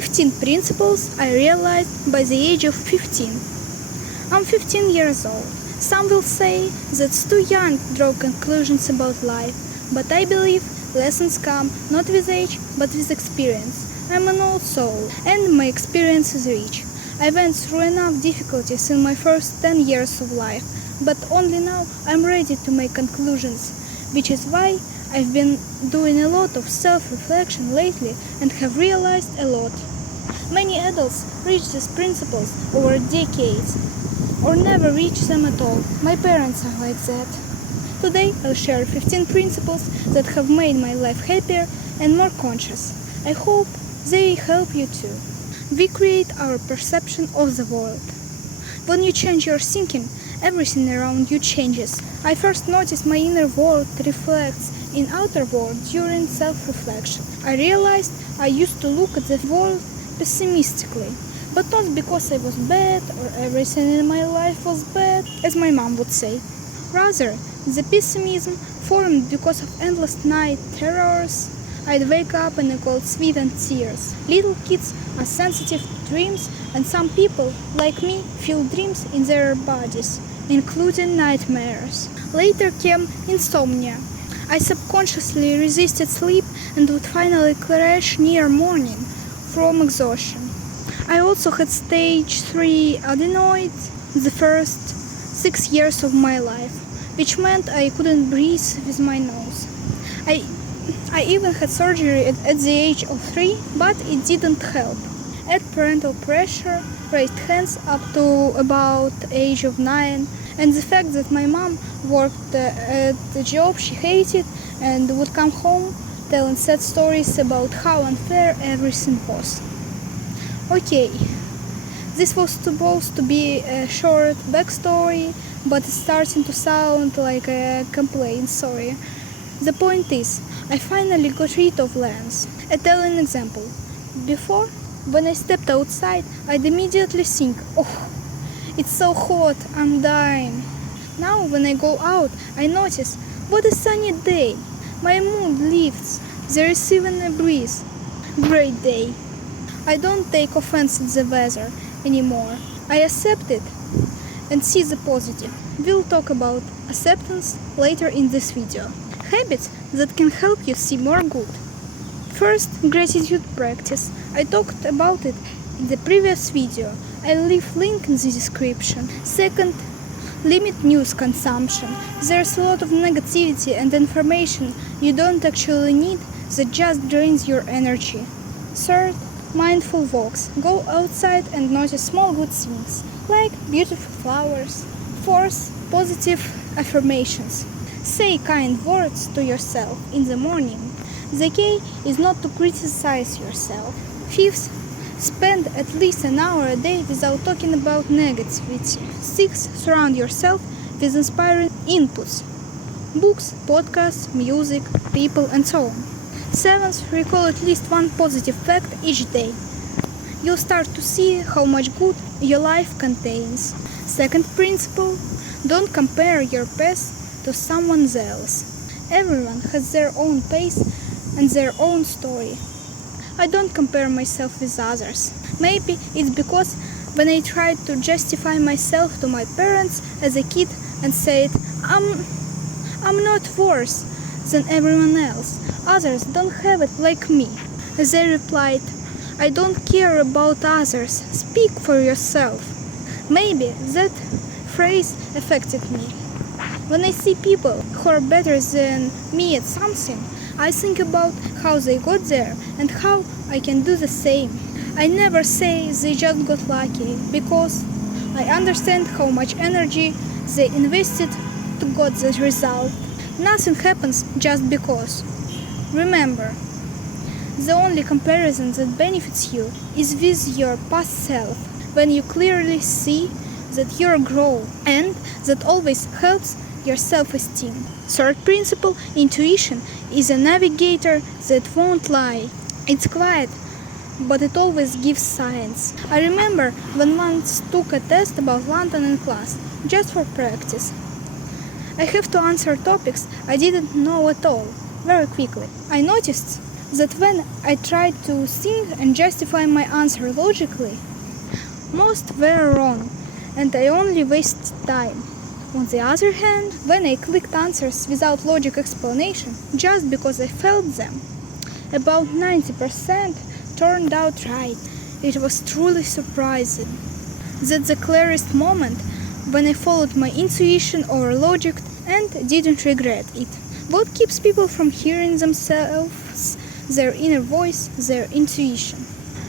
15 principles I realized by the age of 15. I'm 15 years old. Some will say that's too young to draw conclusions about life, but I believe lessons come not with age, but with experience. I'm an old soul, and my experience is rich. I went through enough difficulties in my first 10 years of life, but only now I'm ready to make conclusions, which is why I've been doing a lot of self-reflection lately and have realized a lot. Many adults reach these principles over decades, or never reach them at all. My parents are like that. Today I'll share 15 principles that have made my life happier and more conscious. I hope they help you too. We create our perception of the world. When you change your thinking, everything around you changes. I first noticed my inner world reflects in outer world during self-reflection. I realized I used to look at the world pessimistically, but not because I was bad or everything in my life was bad, as my mom would say. Rather, the pessimism formed because of endless night terrors. I'd wake up in a cold sweat and tears. Little kids are sensitive to dreams, and some people, like me, feel dreams in their bodies, including nightmares. Later came insomnia. I subconsciously resisted sleep and would finally crash near morning from exhaustion. I also had stage 3 adenoids the first 6 years of my life, which meant I couldn't breathe with my nose. I even had surgery at the age of 3, but it didn't help. Add parental pressure, raised hands up to about age of 9, and the fact that my mom worked at a job she hated and would come home telling sad stories about how unfair everything was. Okay, this was supposed to be a short backstory, but it's starting to sound like a complaint, sorry. The point is, I finally got rid of lens. I tell an example. Before, when I stepped outside, I'd immediately think, oh, it's so hot, I'm dying. Now when I go out, I notice, what a sunny day. My mood lifts, there is even a breeze. Great day. I don't take offense at the weather anymore. I accept it and see the positive. We'll talk about acceptance later in this video. Habits that can help you see more good. First, gratitude practice. I talked about it in the previous video. I'll leave link in the description. Second, limit news consumption. There's a lot of negativity and information you don't actually need that just drains your energy. Third, mindful walks. Go outside and notice small good things, like beautiful flowers. Fourth, positive affirmations. Say kind words to yourself in the morning. The key is not to criticize yourself. Fifth, spend at least an hour a day without talking about negativity. Sixth, surround yourself with inspiring inputs. Books, podcasts, music, people, and so on. Seventh, recall at least one positive fact each day. You'll start to see how much good your life contains. Second principle, don't compare your path to someone else. Everyone has their own pace and their own story. I don't compare myself with others. Maybe it's because when I tried to justify myself to my parents as a kid and said, I'm not worse than everyone else. Others don't have it like me. They replied, I don't care about others. Speak for yourself. Maybe that phrase affected me. When I see people who are better than me at something, I think about how they got there and how I can do the same. I never say they just got lucky, because I understand how much energy they invested to get the result. Nothing happens just because. Remember, the only comparison that benefits you is with your past self, when you clearly see that you're growing, and that always helps your self-esteem. Third principle, intuition, is a navigator that won't lie. It's quiet, but it always gives signs. I remember when once took a test about London in class, just for practice. I have to answer topics I didn't know at all, very quickly. I noticed that when I tried to think and justify my answer logically, most were wrong, and I only wasted time. On the other hand, when I clicked answers without logic explanation, just because I felt them, about 90% turned out right. It was truly surprising. That's the clearest moment when I followed my intuition over logic and didn't regret it. What keeps people from hearing themselves, their inner voice, their intuition?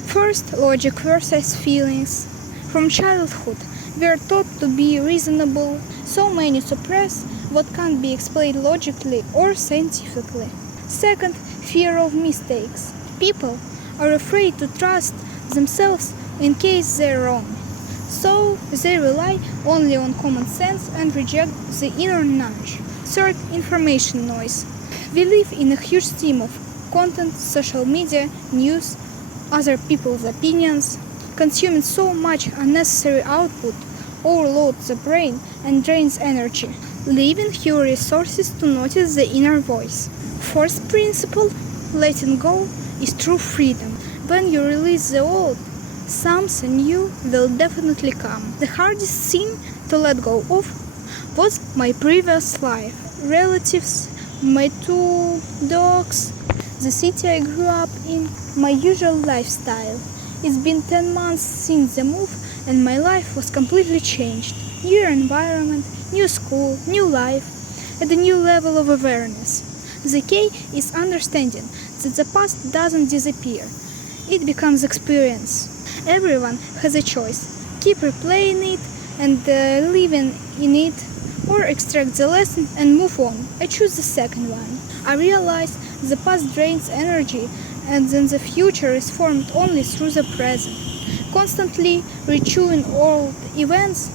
First, logic versus feelings. From childhood, we are taught to be reasonable, so many suppress what can't be explained logically or scientifically. Second, fear of mistakes. People are afraid to trust themselves in case they're wrong. So they rely only on common sense and reject the inner nudge. Third, information noise. We live in a huge stream of content, social media, news, other people's opinions. Consuming so much unnecessary output overloads the brain and drains energy, leaving few resources to notice the inner voice. Fourth principle, letting go, is true freedom. When you release the old, something new will definitely come. The hardest thing to let go of was my previous life, relatives, my 2 dogs, the city I grew up in, my usual lifestyle. It's been 10 months since the move and my life was completely changed. New environment, new school, new life, and a new level of awareness. The key is understanding that the past doesn't disappear. It becomes experience. Everyone has a choice. Keep replaying it and living in it, or extract the lesson and move on. I choose the second one. I realize the past drains energy and then the future is formed only through the present. Constantly rechewing old events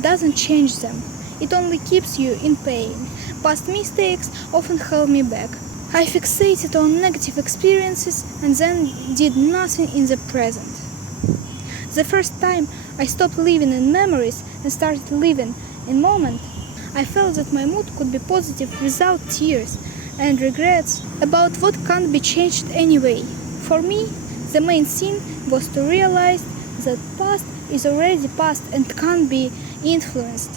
doesn't change them. It only keeps you in pain. Past mistakes often held me back. I fixated on negative experiences and then did nothing in the present. The first time I stopped living in memories and started living in moment, I felt that my mood could be positive without tears and regrets about what can't be changed anyway. For me, the main thing was to realize that past is already past and can't be influenced.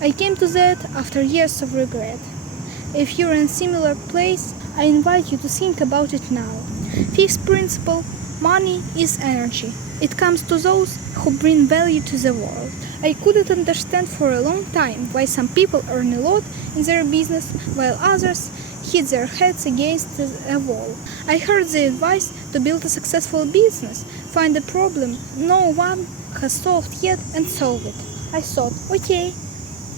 I came to that after years of regret. If you're in a similar place, I invite you to think about it now. Fifth principle, money is energy. It comes to those who bring value to the world. I couldn't understand for a long time why some people earn a lot in their business while others hit their heads against a wall. I heard the advice to build a successful business, find a problem no one has solved yet and solve it. I thought, okay,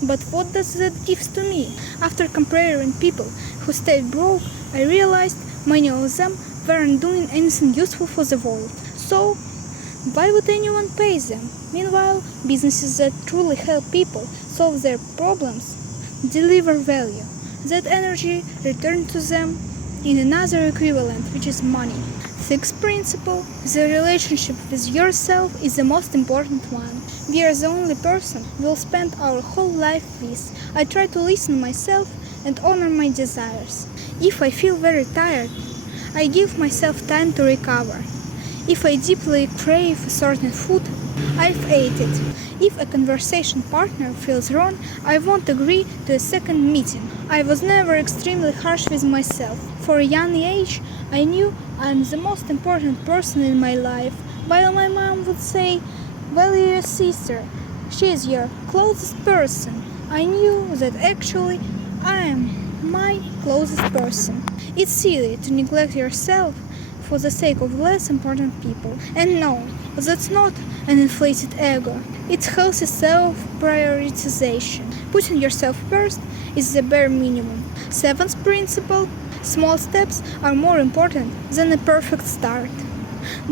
but what does that give to me? After comparing people who stayed broke, I realized many of them weren't doing anything useful for the world. So, why would anyone pay them? Meanwhile, businesses that truly help people solve their problems deliver value. That energy returned to them in another equivalent, which is money. Sixth principle, the relationship with yourself is the most important one. We are the only person we'll spend our whole life with. I try to listen myself and honor my desires. If I feel very tired, I give myself time to recover. If I deeply crave a certain food, I've ate it. If a conversation partner feels wrong, I won't agree to a second meeting. I was never extremely harsh with myself. For a young age, I knew I'm the most important person in my life, while my mom would say, value your sister, she is your closest person. I knew that actually I am my closest person. It's silly to neglect yourself for the sake of less important people. And no, that's not an inflated ego. It's healthy self-prioritization. Putting yourself first is the bare minimum. Seventh principle, small steps are more important than a perfect start.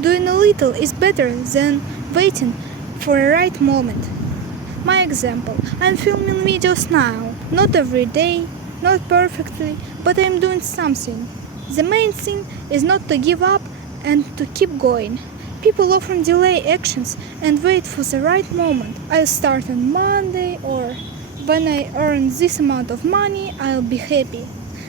Doing a little is better than waiting for a right moment. My example, I'm filming videos now. Not every day, not perfectly, but I'm doing something. The main thing is not to give up and to keep going. People often delay actions and wait for the right moment. I'll start on Monday, or when I earn this amount of money, I'll be happy.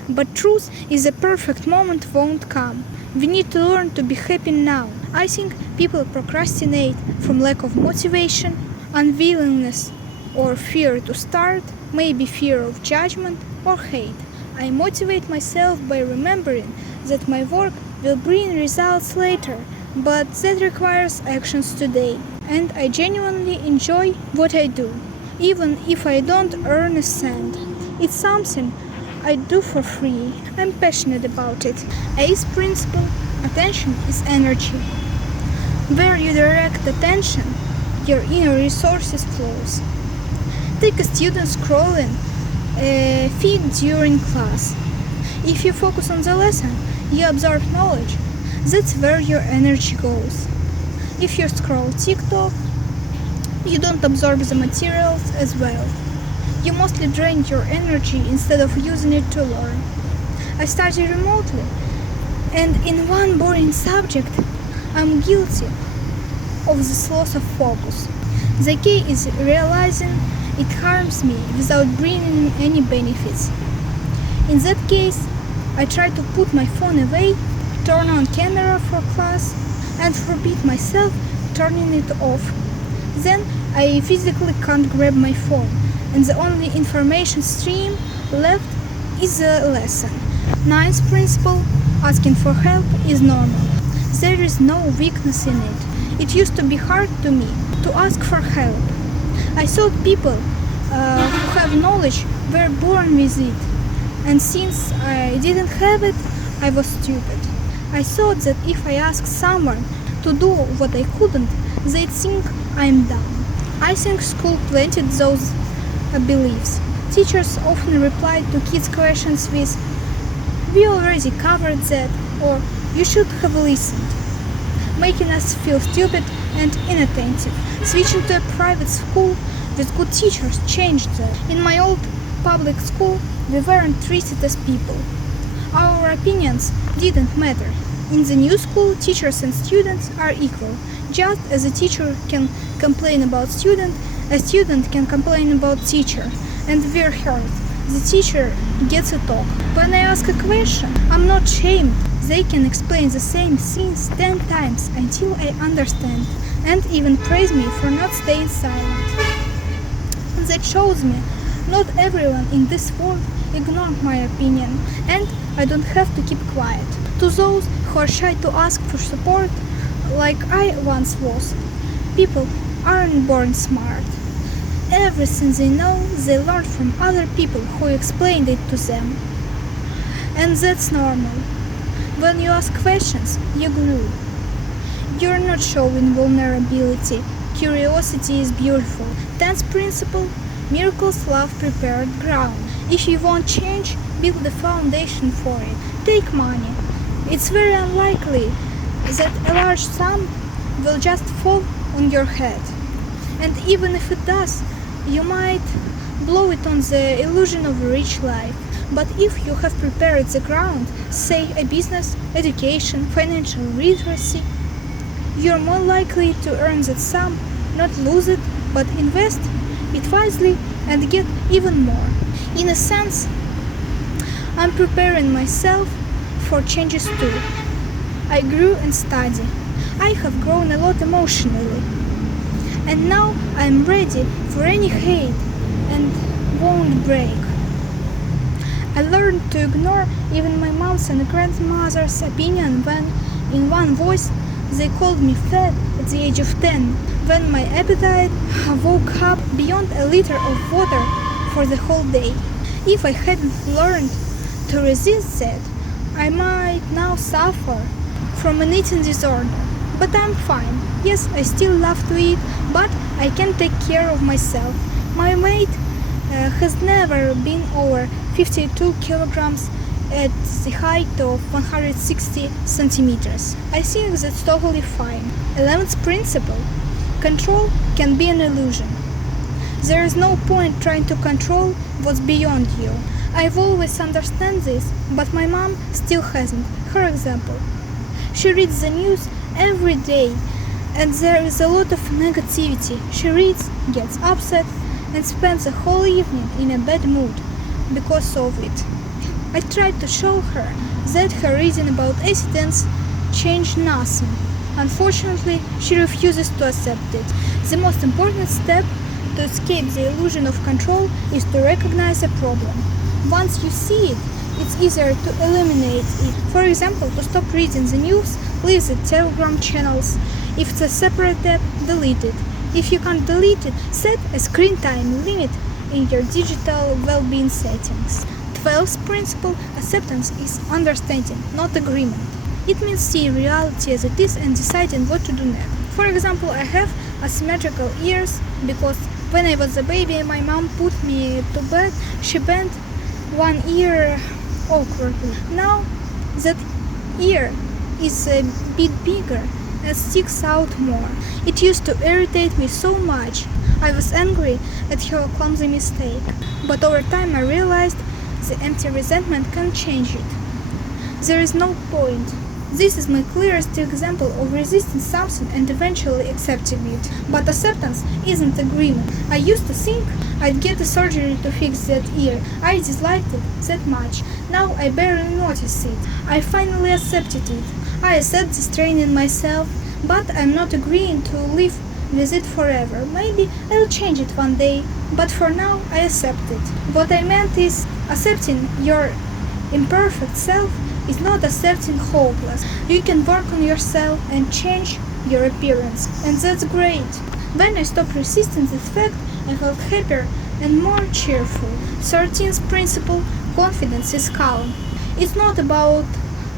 But truth is the perfect moment won't come. We need to learn to be happy now. I think people procrastinate from lack of motivation, unwillingness, or fear to start, maybe fear of judgment or hate. I motivate myself by remembering that my work will bring results later, but that requires actions today. And I genuinely enjoy what I do, even if I don't earn a cent. It's something I do for free. I'm passionate about it. ACE principle: attention is energy. Where you direct attention, your inner resources flows. Take a student scrolling a feed during class. If you focus on the lesson, you absorb knowledge. That's where your energy goes. If you scroll TikTok, you don't absorb the materials as well. You mostly drain your energy instead of using it to learn. I study remotely, and in one boring subject, I'm guilty of this loss of focus. The key is realizing it harms me without bringing any benefits. In that case, I try to put my phone away, turn on camera for class, and forbid myself turning it off. Then I physically can't grab my phone, and the only information stream left is a lesson. Ninth principle: asking for help is normal. There is no weakness in it. It used to be hard to me to ask for help. I thought people who have knowledge were born with it, and since I didn't have it, I was stupid. I thought that if I asked someone to do what I couldn't, they'd think I'm dumb. I think school planted those beliefs. Teachers often replied to kids' questions with, "We already covered that," or "You should have listened," making us feel stupid and inattentive. Switching to a private school with good teachers changed that. In my old public school, we weren't treated as people. Our opinions didn't matter. In the new school, teachers and students are equal. Just as a teacher can complain about student, a student can complain about teacher, and we're heard. The teacher gets a talk. When I ask a question, I'm not shamed. They can explain the same things 10 times until I understand, and even praise me for not staying silent. That shows me not everyone in this world ignored my opinion, and I don't have to keep quiet. To those who are shy to ask for support, like I once was, people aren't born smart. Everything they know, they learned from other people who explained it to them. And that's normal. When you ask questions, you grow. You're not showing vulnerability. Curiosity is beautiful. 10th principle: miracles love prepared ground. If you want change, build a foundation for it. Take money. It's very unlikely that a large sum will just fall on your head. And even if it does, you might blow it on the illusion of a rich life. But if you have prepared the ground, say a business, education, financial literacy, you're more likely to earn that sum, not lose it, but invest it wisely and get even more. In a sense, I'm preparing myself for changes too. I grew and studied. I have grown a lot emotionally. And now I'm ready for any hate and won't break. I learned to ignore even my mom's and grandmother's opinion when, in one voice, they called me fat at the age of 10, when my appetite woke up beyond a liter of water for the whole day. If I hadn't learned to resist that, I might now suffer from an eating disorder. But I'm fine. Yes, I still love to eat, but I can take care of myself. My weight has never been over 52 kilograms at the height of 160 centimeters. I think that's totally fine. 11th principle: control can be an illusion. There is no point trying to control what's beyond you. I've always understood this, but my mom still hasn't. For example, she reads the news every day, and there is a lot of negativity. She reads, gets upset, and spends the whole evening in a bad mood because of it. I tried to show her that her reading about accidents changed nothing. Unfortunately, she refuses to accept it. The most important step to escape the illusion of control is to recognize a problem. Once you see it, it's easier to eliminate it. For example, to stop reading the news, leave the Telegram channels. If it's a separate app, delete it. If you can't delete it, set a screen time limit in your digital well-being settings. 12th principle: acceptance is understanding, not agreement. It means seeing reality as it is and deciding what to do next. For example, I have asymmetrical ears because when I was a baby, my mom put me to bed. She bent one ear awkwardly. Now that ear is a bit bigger and sticks out more. It used to irritate me so much. I was angry at her clumsy mistake. But over time I realized the empty resentment can't change it. There is no point. This is my clearest example of resisting something and eventually accepting it. But acceptance isn't agreement. I used to think I'd get a surgery to fix that ear. I disliked it that much. Now I barely notice it. I finally accepted it. I accept the strain in myself, but I'm not agreeing to live with it forever. Maybe I'll change it one day, but for now I accept it. What I meant is accepting your imperfect self is not accepting hopeless. You can work on yourself and change your appearance, and that's great. When I stopped resisting this fact, I felt happier and more cheerful. 13th principle: confidence is calm. It's not about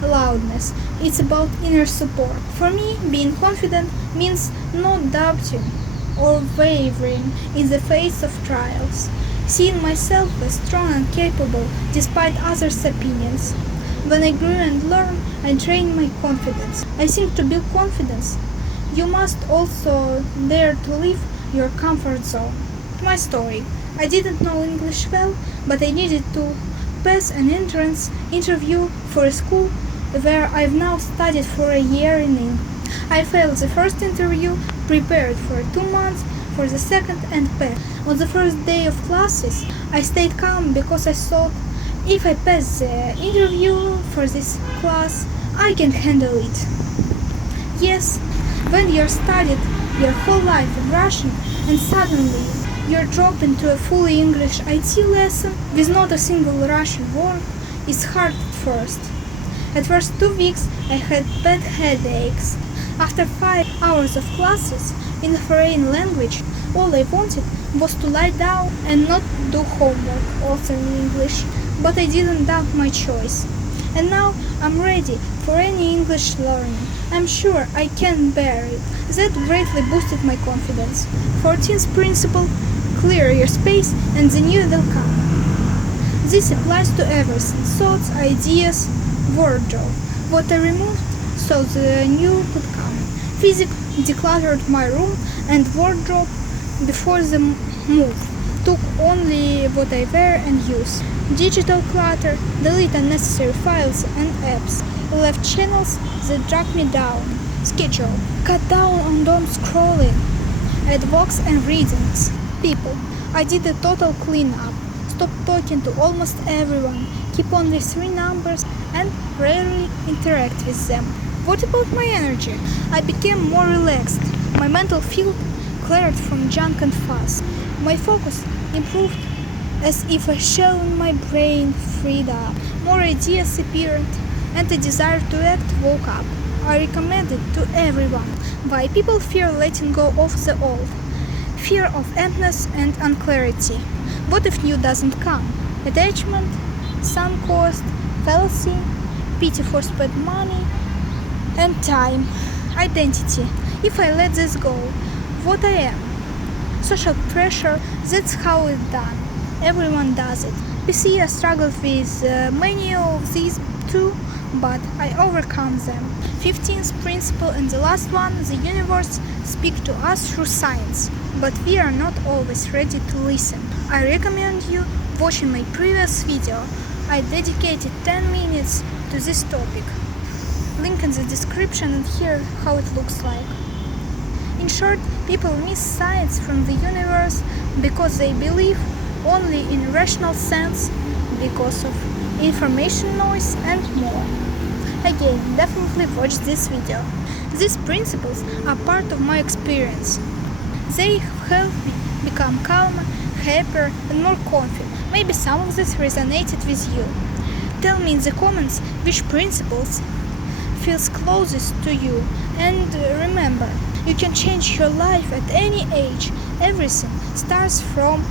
loudness, it's about inner support. For me, being confident means not doubting or wavering in the face of trials, seeing myself as strong and capable despite others' opinions. When I grew and learned, I trained my confidence. I think to build confidence, you must also dare to leave your comfort zone. My story: I didn't know English well, but I needed to pass an entrance interview for a school where I've now studied for a year in England. I failed the first interview, prepared for 2 months for the second, and passed. On the first day of classes, I stayed calm because I thought, if I pass the interview for this class, I can handle it. Yes, when you're studied your whole life in Russian and suddenly you're dropped into a fully English IT lesson with not a single Russian word, it's hard at first. At first 2 weeks I had bad headaches. After 5 hours of classes in a foreign language, all I wanted was to lie down and not do homework, also in English. But I didn't doubt my choice. And now I'm ready for any English learning. I'm sure I can bear it. That greatly boosted my confidence. 14th principle: clear your space and the new will come. This applies to everything: thoughts, ideas, wardrobe. What I removed so the new could come. Physics decluttered my room and wardrobe before the move. Took only what I wear and use. Digital clutter, delete unnecessary files and apps. Left channels that drag me down. Schedule, cut down on doom scrolling. Add walks and readings. People, I did a total cleanup. Stop talking to almost everyone. Keep only 3 numbers and rarely interact with them. What about my energy? I became more relaxed. My mental field cleared from junk and fuss. My focus improved as if a shell in my brain freed up. More ideas appeared and the desire to act woke up. I recommend it to everyone. Why people fear letting go of the old? Fear of emptiness and unclarity. What if new doesn't come? Attachment, sunk cost, fallacy, pity for spent money, and time. Identity. If I let this go, what I am? Social pressure, that's how it's done. Everyone does it. PC, I struggled with many of these too, but I overcome them. 15th principle and the last one: the universe speaks to us through science, but we are not always ready to listen. I recommend you watching my previous video. I dedicated 10 minutes to this topic. Link in the description and here how it looks like. In short, people miss science from the universe because they believe only in rational sense because of information noise, and more. Again, definitely watch this video. These principles are part of my experience. They have helped me become calmer, happier, and more confident. Maybe some of this resonated with you. Tell me in the comments which principles feels closest to you, and remember, you can change your life at any age. Everything starts from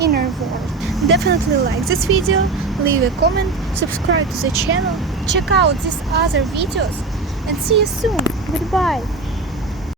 inner world. Definitely like this video, leave a comment, subscribe to the channel, check out these other videos, and see you soon. Goodbye.